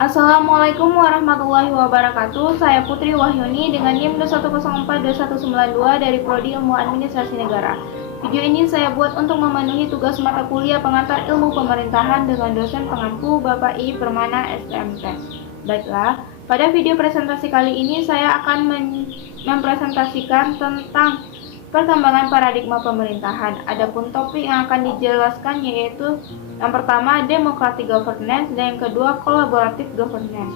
Assalamualaikum warahmatullahi wabarakatuh. Saya Putri Wahyuni dengan NIM 210429192 dari Prodi Ilmu Administrasi Negara. Video ini saya buat untuk memenuhi tugas mata kuliah pengantar ilmu pemerintahan dengan dosen pengampu Bapak I. Permana SMT. Baiklah, pada video presentasi kali ini saya akan mempresentasikan tentang perkembangan paradigma pemerintahan. Adapun topik yang akan dijelaskan yaitu yang pertama democratic governance dan yang kedua collaborative governance.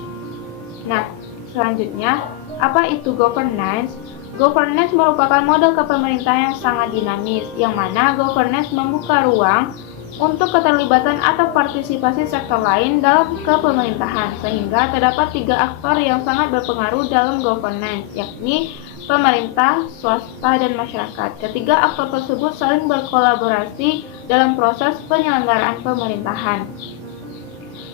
Nah, selanjutnya apa itu governance? Governance merupakan model kepemerintahan yang sangat dinamis, yang mana governance membuka ruang untuk keterlibatan atau partisipasi sektor lain dalam kepemerintahan, sehingga terdapat 3 aktor yang sangat berpengaruh dalam governance, yakni pemerintah, swasta, dan masyarakat. Ketiga aktor tersebut saling berkolaborasi dalam proses penyelenggaraan pemerintahan.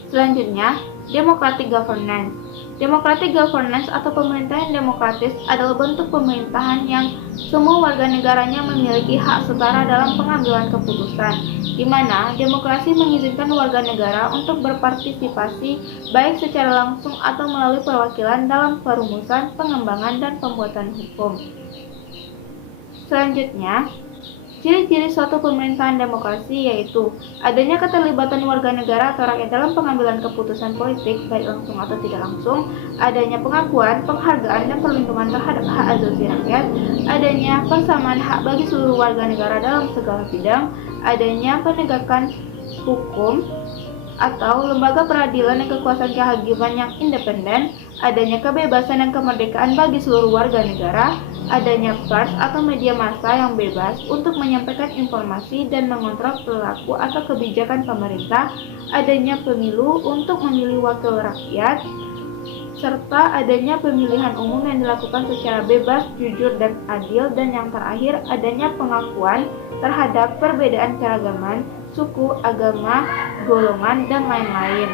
Selanjutnya, democratic governance. Democratic governance atau pemerintahan demokratis adalah bentuk pemerintahan yang semua warga negaranya memiliki hak setara dalam pengambilan keputusan, di mana demokrasi mengizinkan warga negara untuk berpartisipasi baik secara langsung atau melalui perwakilan dalam perumusan, pengembangan, dan pembuatan hukum. Selanjutnya, ciri-ciri suatu pemerintahan demokrasi yaitu adanya keterlibatan warga negara atau rakyat dalam pengambilan keputusan politik baik langsung atau tidak langsung, adanya pengakuan, penghargaan, dan perlindungan terhadap hak asasi rakyat, adanya persamaan hak bagi seluruh warga negara dalam segala bidang, adanya penegakan hukum atau lembaga peradilan dan kekuasaan kehakiman yang independen, adanya kebebasan dan kemerdekaan bagi seluruh warga negara, adanya pers atau media massa yang bebas untuk menyampaikan informasi dan mengontrol perilaku atau kebijakan pemerintah, adanya pemilu untuk memilih wakil rakyat, serta adanya pemilihan umum yang dilakukan secara bebas, jujur, dan adil, dan yang terakhir adanya pengakuan terhadap perbedaan keragaman, suku, agama, golongan, dan lain-lain.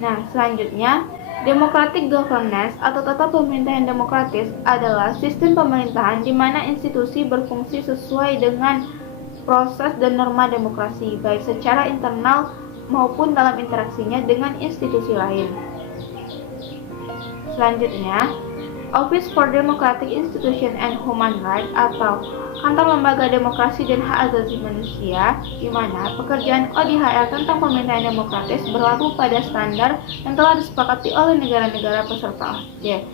Nah, selanjutnya, democratic governance atau tata pemerintahan demokratis adalah sistem pemerintahan di mana institusi berfungsi sesuai dengan proses dan norma demokrasi, baik secara internal maupun dalam interaksinya dengan institusi lain. Selanjutnya, Office for Democratic Institution and Human Rights atau Kantor Lembaga Demokrasi dan Hak Asasi Manusia, di mana pekerjaan ODHR tentang pemerintahan demokratis berlaku pada standar yang telah disepakati oleh negara-negara peserta OSCE,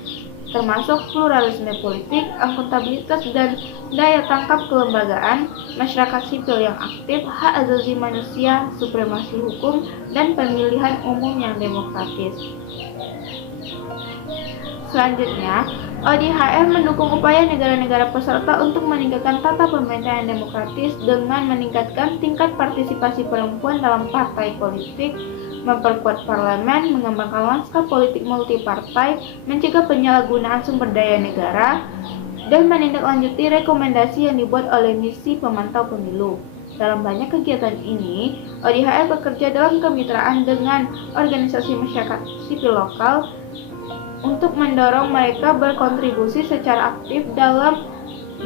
termasuk pluralisme politik, akuntabilitas dan daya tangkap kelembagaan, masyarakat sipil yang aktif, hak asasi manusia, supremasi hukum, dan pemilihan umum yang demokratis. Selanjutnya, ODHR mendukung upaya negara-negara peserta untuk meningkatkan tata pemerintahan demokratis dengan meningkatkan tingkat partisipasi perempuan dalam partai politik, memperkuat parlemen, mengembangkan lanskap politik multipartai, mencegah penyalahgunaan sumber daya negara, dan menindaklanjuti rekomendasi yang dibuat oleh misi pemantau pemilu. Dalam banyak kegiatan ini, ODHR bekerja dalam kemitraan dengan organisasi masyarakat sipil lokal untuk mendorong mereka berkontribusi secara aktif dalam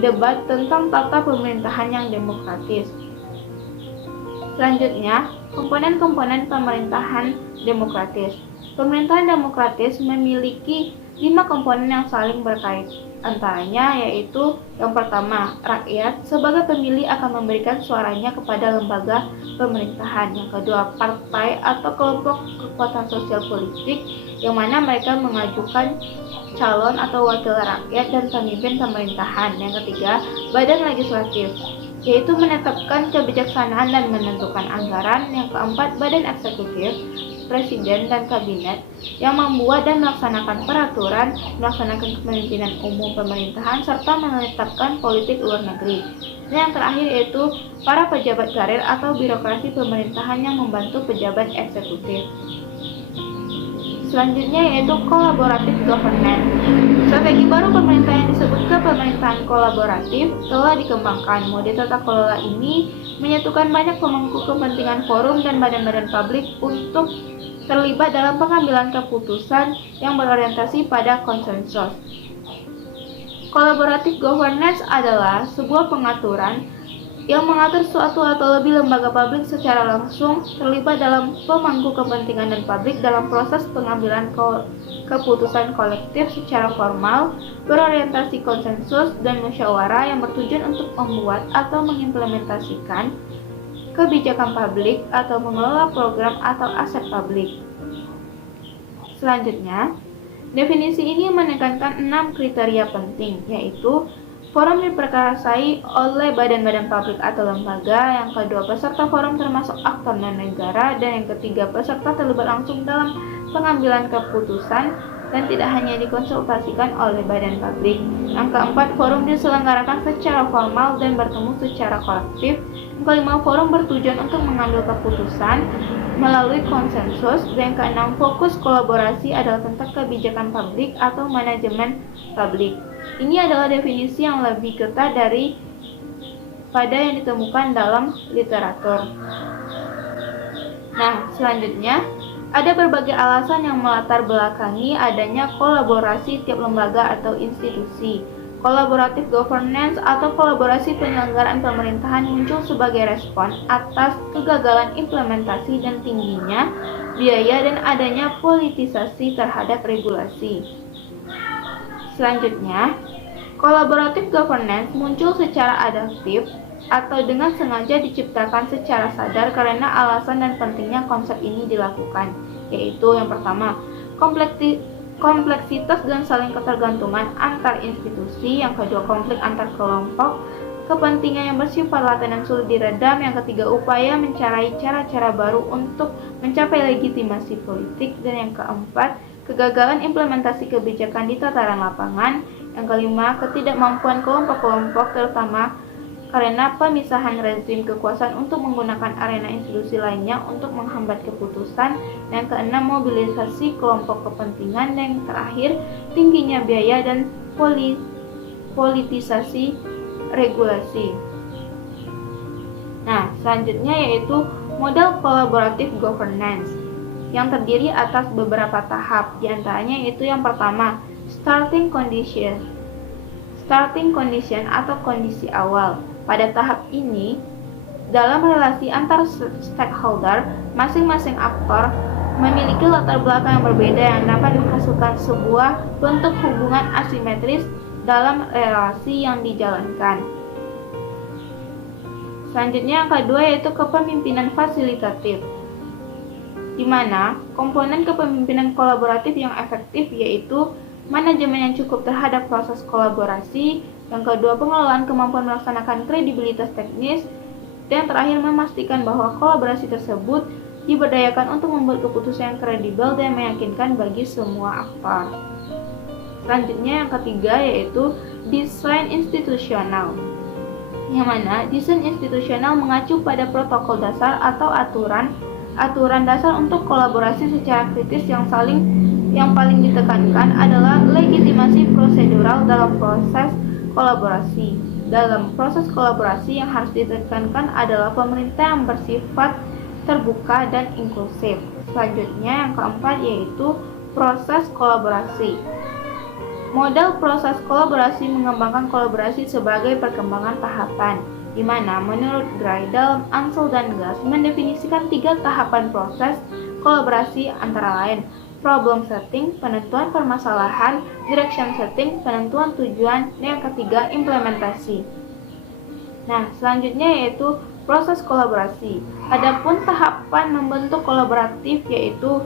debat tentang tata pemerintahan yang demokratis. Selanjutnya, komponen-komponen pemerintahan demokratis. Pemerintahan demokratis memiliki 5 komponen yang saling berkait. Antaranya yaitu yang pertama, rakyat sebagai pemilih akan memberikan suaranya kepada lembaga pemerintahan. Yang kedua, partai atau kelompok kekuatan sosial politik yang mana mereka mengajukan calon atau wakil rakyat dan pemimpin pemerintahan. Yang ketiga, badan legislatif, yaitu menetapkan kebijaksanaan dan menentukan anggaran. Yang keempat, badan eksekutif, presiden dan kabinet yang membuat dan melaksanakan peraturan, melaksanakan kepemimpinan umum pemerintahan, serta menetapkan politik luar negeri. Dan yang terakhir yaitu para pejabat karir atau birokrasi pemerintahan yang membantu pejabat eksekutif. Selanjutnya yaitu collaborative governance. Strategi baru pemerintah yang disebut kepemerintahan kolaboratif telah dikembangkan. Mode tata kelola ini menyatukan banyak pemangku kepentingan forum dan badan-badan publik untuk terlibat dalam pengambilan keputusan yang berorientasi pada konsensus. Collaborative governance adalah sebuah pengaturan yang mengatur suatu atau lebih lembaga publik secara langsung terlibat dalam pemangku kepentingan dan publik dalam proses pengambilan keputusan kolektif secara formal, berorientasi konsensus dan musyawarah yang bertujuan untuk membuat atau mengimplementasikan kebijakan publik atau mengelola program atau aset publik. Selanjutnya, definisi ini menekankan 6 kriteria penting, yaitu forum diperkarasai oleh badan-badan publik atau lembaga, yang kedua peserta forum termasuk aktor non-negara, dan yang ketiga peserta terlibat langsung dalam pengambilan keputusan dan tidak hanya dikonsultasikan oleh badan publik. Yang keempat, forum diselenggarakan secara formal dan bertemu secara kolektif. Yang kelima, forum bertujuan untuk mengambil keputusan melalui konsensus. Dan yang keenam, fokus kolaborasi adalah tentang kebijakan publik atau manajemen publik. Ini adalah definisi yang lebih ketat daripada yang ditemukan dalam literatur. Nah, selanjutnya, ada berbagai alasan yang melatar belakangi adanya kolaborasi tiap lembaga atau institusi. Collaborative governance atau kolaborasi penyelenggaraan pemerintahan muncul sebagai respon atas kegagalan implementasi dan tingginya biaya dan adanya politisasi terhadap regulasi. Selanjutnya, collaborative governance muncul secara adaptif atau dengan sengaja diciptakan secara sadar karena alasan dan pentingnya konsep ini dilakukan, yaitu yang pertama, kompleksitas dan saling ketergantungan antar institusi, yang kedua, konflik antar kelompok kepentingan yang bersifat laten dan sulit diredam, yang ketiga, upaya mencari cara-cara baru untuk mencapai legitimasi politik, dan yang keempat, kegagalan implementasi kebijakan di tataran lapangan, yang kelima, ketidakmampuan kelompok-kelompok terutama karena pemisahan rezim kekuasaan untuk menggunakan arena institusi lainnya untuk menghambat keputusan, dan keenam, mobilisasi kelompok kepentingan, dan yang terakhir, tingginya biaya dan politisasi regulasi. Nah, selanjutnya yaitu model collaborative governance yang terdiri atas beberapa tahap, diantaranya yaitu yang pertama, starting condition atau kondisi awal. Pada tahap ini, dalam relasi antar stakeholder, masing-masing aktor memiliki latar belakang yang berbeda yang dapat menghasilkan sebuah bentuk hubungan asimetris dalam relasi yang dijalankan. Selanjutnya yang kedua yaitu kepemimpinan fasilitatif, di mana komponen kepemimpinan kolaboratif yang efektif yaitu manajemen yang cukup terhadap proses kolaborasi, yang kedua pengelolaan kemampuan melaksanakan kredibilitas teknis, dan terakhir memastikan bahwa kolaborasi tersebut diberdayakan untuk membuat keputusan yang kredibel dan meyakinkan bagi semua aktor. Selanjutnya yang ketiga yaitu desain institusional, yang mana desain institusional mengacu pada protokol dasar atau aturan dasar untuk kolaborasi secara kritis. Yang paling ditekankan adalah legitimasi prosedural dalam proses kolaborasi. Dalam proses kolaborasi yang harus ditekankan adalah pemerintah yang bersifat terbuka dan inklusif. Selanjutnya yang keempat yaitu proses kolaborasi. Model proses kolaborasi mengembangkan kolaborasi sebagai perkembangan tahapan, di mana menurut Gray dalam Ansel dan Glass mendefinisikan 3 tahapan proses kolaborasi antara lain problem setting, penentuan permasalahan, direction setting, penentuan tujuan, dan yang ketiga implementasi. Nah, selanjutnya yaitu proses kolaborasi. Adapun tahapan membentuk kolaboratif yaitu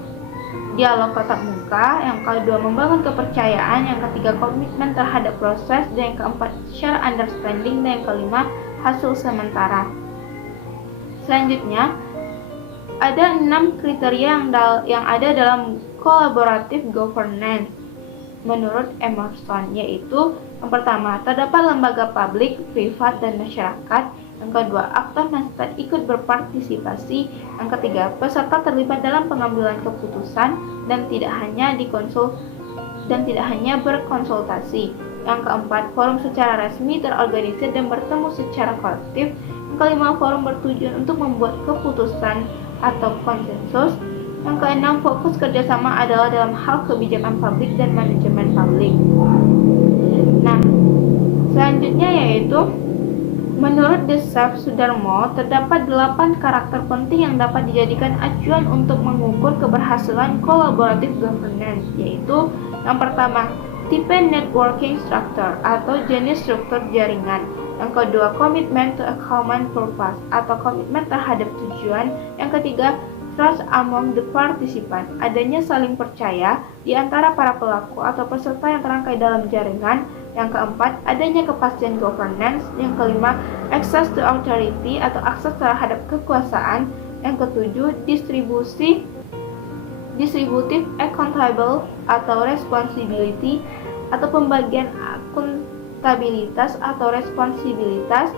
dialog tatap muka, yang kedua membangun kepercayaan, yang ketiga komitmen terhadap proses, dan yang keempat share understanding, dan yang kelima hasil sementara. Selanjutnya ada 6 kriteria yang ada dalam collaborative governance menurut Emerson, yaitu yang pertama, terdapat lembaga publik, privat, dan masyarakat. Yang kedua, aktor masyarakat ikut berpartisipasi. Yang ketiga, peserta terlibat dalam pengambilan keputusan dan tidak hanya berkonsultasi. Yang keempat, forum secara resmi terorganisir dan bertemu secara kolektif. Yang kelima, forum bertujuan untuk membuat keputusan atau konsensus. Yang keenam, fokus kerjasama adalah dalam hal kebijakan publik dan manajemen publik. Nah, selanjutnya yaitu Menurut Desaf Sudarmo, terdapat 8 karakter penting yang dapat dijadikan acuan untuk mengukur keberhasilan collaborative governance, yaitu yang pertama, tipe networking structure atau jenis struktur jaringan. Yang kedua, commitment to a common purpose atau komitmen terhadap tujuan. Yang ketiga, trust among the participant, adanya saling percaya di antara para pelaku atau peserta yang terangkai dalam jaringan. Yang keempat, adanya kepastian governance. Yang kelima, access to authority atau akses terhadap kekuasaan. Yang ketujuh, distributive accountable atau responsibility atau pembagian akuntabilitas atau responsibilitas.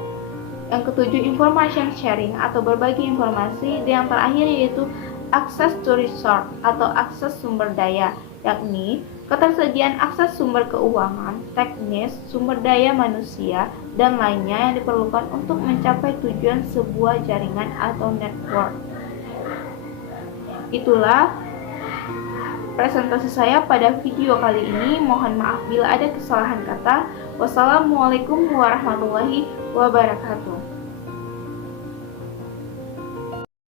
Yang ketujuh, information sharing atau berbagi informasi. Dan yang terakhir yaitu access to resource atau akses sumber daya, yakni ketersediaan akses sumber keuangan, teknis, sumber daya manusia, dan lainnya yang diperlukan untuk mencapai tujuan sebuah jaringan atau network. Itulah presentasi saya pada video kali ini. Mohon maaf bila ada kesalahan kata. Wassalamualaikum warahmatullahi wabarakatuh.